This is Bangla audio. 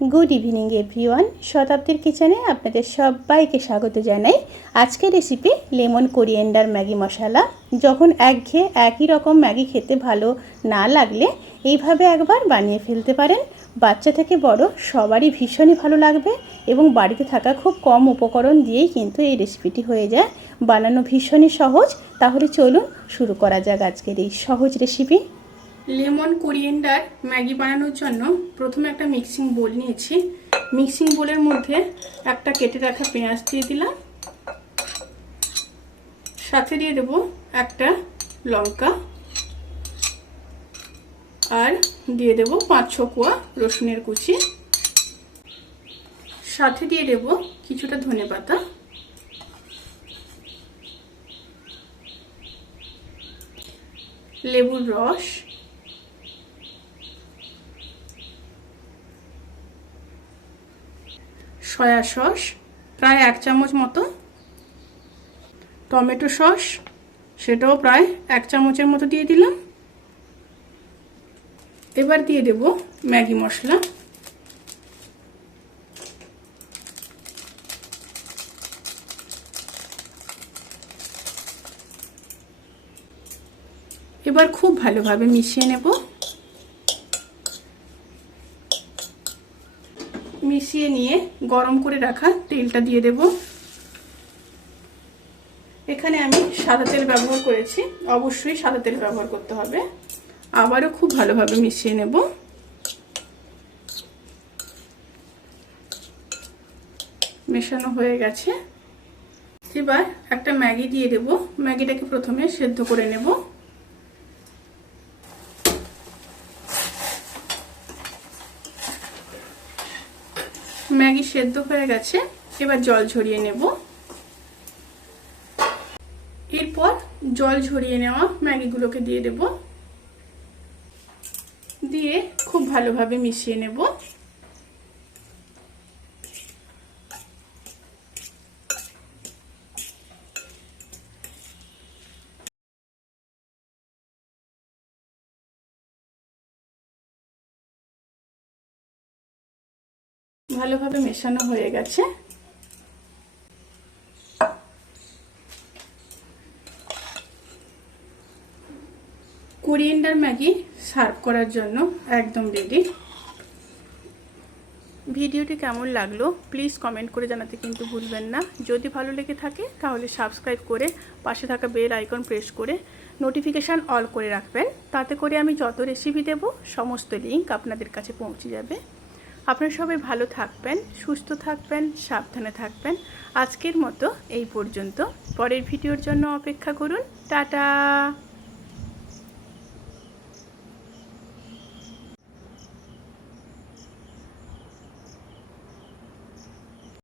গুড ইভিনিং এভরিওয়ান শতাব্দীর কিচেনে আপনাদের সবাইকে স্বাগত জানাই। আজকের recipe lemon coriander Maggi masala. যখন একঘেয়ে একই রকম ম্যাগি খেতে ভালো না লাগলে এইভাবে একবার বানিয়ে ফেলতে পারেন। বাচ্চা থেকে বড় সবারই ভীষণই ভালো লাগবে এবং বাড়িতে থাকা খুব কম উপকরণ দিয়েই কিন্তু এই রেসিপিটি হয়ে যায়। বানানো ভীষণই সহজ। তাহলে চলুন শুরু করা যাক আজকের এই সহজ রেসিপি লেমন কোরিয়েন্ডার ম্যাগি বানানোর জন্য প্রথমে একটা মিক্সিং বোল নিয়েছি। মিক্সিং বোলের মধ্যে একটা কেটে রাখা পেঁয়াজ দিয়ে দিলাম। সাথে দিয়ে দেবো একটা লঙ্কা। আর দিয়ে দেবো পাঁচ ছ কোয়া রসুনের কুচি। সাথে দিয়ে দেবো কিছুটা ধনে পাতা। লেবুর রস। সয়া সস, প্রায় এক চামচ মতো টমেটো সস, সেটাও প্রায় এক চামচের মতো দিয়ে দিলাম। এবার দিয়ে দেব ম্যাগি মশলা। এবার খুব ভালোভাবে মিশিয়ে নেব। মিশিয়ে নিয়ে গরম করে রাখা তেলটা দিয়ে দেব। এখানে আমি সাদা তেল ব্যবহার করেছি। অবশ্যই সাদা তেল ব্যবহার করতে হবে। আবারও খুব ভালোভাবে মিশিয়ে নেব। মেশানো হয়ে গেছে। এবার একটা ম্যাগি দিয়ে দেব। ম্যাগিটাকে প্রথমে সেদ্ধ করে নেব। ম্যাগি সেদ্ধ হয়ে গেছে, এবার জল ঝরিয়ে নেব। এরপর জল ঝরিয়ে নেওয়া ম্যাগিগুলোকে দিয়ে দেব। দিয়ে খুব ভালোভাবে মিশিয়ে নেব। ভালোভাবে মেশানো হয়ে গেছে। কোরিয়েন্ডার ম্যাগি সার্ভ করার জন্য একদম রেডি ভিডিওটি কেমন লাগল প্লিজ কমেন্ট করে জানাতে কিন্তু ভুলবেন না। যদি ভালো লেগে থাকে তাহলে সাবস্ক্রাইব করে পাশে থাকা বেল আইকন প্রেস করে নোটিফিকেশান অল করে রাখবেন। তাতে করে আমি যত রেসিপি দেব সমস্ত লিঙ্ক আপনাদের কাছে পৌঁছে যাবে। আপনারা সবাই ভালো থাকবেন, সুস্থ থাকবেন, সাবধানে থাকবেন। আজকের মতো এই পর্যন্ত। পরের ভিডিওর জন্য অপেক্ষা করুন। টাটা!